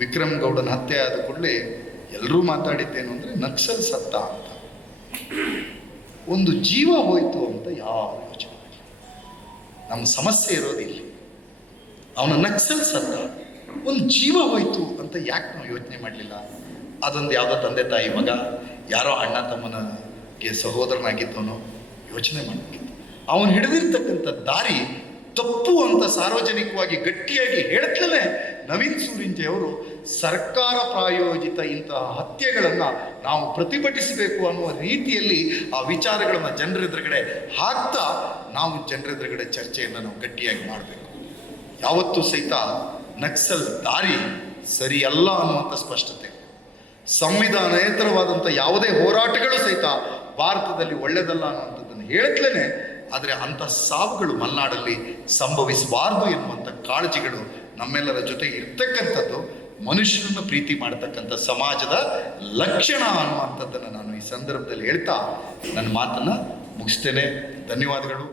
ವಿಕ್ರಮ್ ಗೌಡನ ಹತ್ಯೆ ಆದ ಕೂಡಲೇ ಎಲ್ಲರೂ ಮಾತಾಡಿದ್ದೇನು ಅಂದರೆ ನಕ್ಸಲ್ ಸತ್ತ ಅಂತ. ಒಂದು ಜೀವ ಹೋಯಿತು ಅಂತ ಯಾವ ಯೋಚನೆ ಮಾಡಿಲ್ಲ. ನಮ್ಮ ಸಮಸ್ಯೆ ಇರೋದಿಲ್ಲ. ಅವನ ನಕ್ಸಲ್ ಸತ್ತ, ಒಂದು ಜೀವ ಹೋಯಿತು ಅಂತ ಯಾಕೆ ನಾವು ಯೋಚನೆ ಮಾಡಲಿಲ್ಲ? ಅದೊಂದು ಯಾವುದೋ ತಂದೆ ತಾಯಿ ಮಗ, ಯಾರೋ ಅಣ್ಣ ತಮ್ಮನಿಗೆ ಸಹೋದರನಾಗಿದ್ದವನು ಯೋಚನೆ ಮಾಡಬೇಕಿತ್ತು. ಅವನು ಹಿಡಿದಿರ್ತಕ್ಕಂಥ ದಾರಿ ತಪ್ಪು ಅಂತ ಸಾರ್ವಜನಿಕವಾಗಿ ಗಟ್ಟಿಯಾಗಿ ಹೇಳ್ತಲೇ ನವೀನ್ ಸೂರಿಂಜೆ ಅವರು ಸರ್ಕಾರ ಪ್ರಾಯೋಜಿತ ಇಂತಹ ಹತ್ಯೆಗಳನ್ನು ನಾವು ಪ್ರತಿಭಟಿಸಬೇಕು ಅನ್ನುವ ರೀತಿಯಲ್ಲಿ ಆ ವಿಚಾರಗಳನ್ನು ಜನರೆದುರುಗಡೆ ಹಾಕ್ತಾ ನಾವು ಜನರೆದುರುಗಡೆ ಚರ್ಚೆಯನ್ನು ನಾವು ಗಟ್ಟಿಯಾಗಿ ಮಾಡಬೇಕು. ಯಾವತ್ತೂ ಸಹಿತ ನಕ್ಸಲ್ ದಾರಿ ಸರಿಯಲ್ಲ ಅನ್ನುವಂಥ ಸ್ಪಷ್ಟತೆ, ಸಂವಿಧಾನೇತರವಾದಂಥ ಯಾವುದೇ ಹೋರಾಟಗಳು ಸಹಿತ ಭಾರತದಲ್ಲಿ ಒಳ್ಳೆಯದಲ್ಲ ಅನ್ನುವಂಥದ್ದನ್ನು ಹೇಳ್ತಲೇ, ಆದರೆ ಅಂಥ ಸಾವುಗಳು ಮಲೆನಾಡಲ್ಲಿ ಸಂಭವಿಸಬಾರ್ದು ಎನ್ನುವಂಥ ಕಾಳಜಿಗಳು ನಮ್ಮೆಲ್ಲರ ಜೊತೆ ಇರ್ತಕ್ಕಂಥದ್ದು ಮನುಷ್ಯನನ್ನು ಪ್ರೀತಿ ಮಾಡತಕ್ಕಂಥ ಸಮಾಜದ ಲಕ್ಷಣ ಅನ್ನುವಂಥದ್ದನ್ನು ನಾನು ಈ ಸಂದರ್ಭದಲ್ಲಿ ಹೇಳ್ತಾ ನನ್ನ ಮಾತನ್ನು ಮುಗಿಸ್ತೇನೆ. ಧನ್ಯವಾದಗಳು.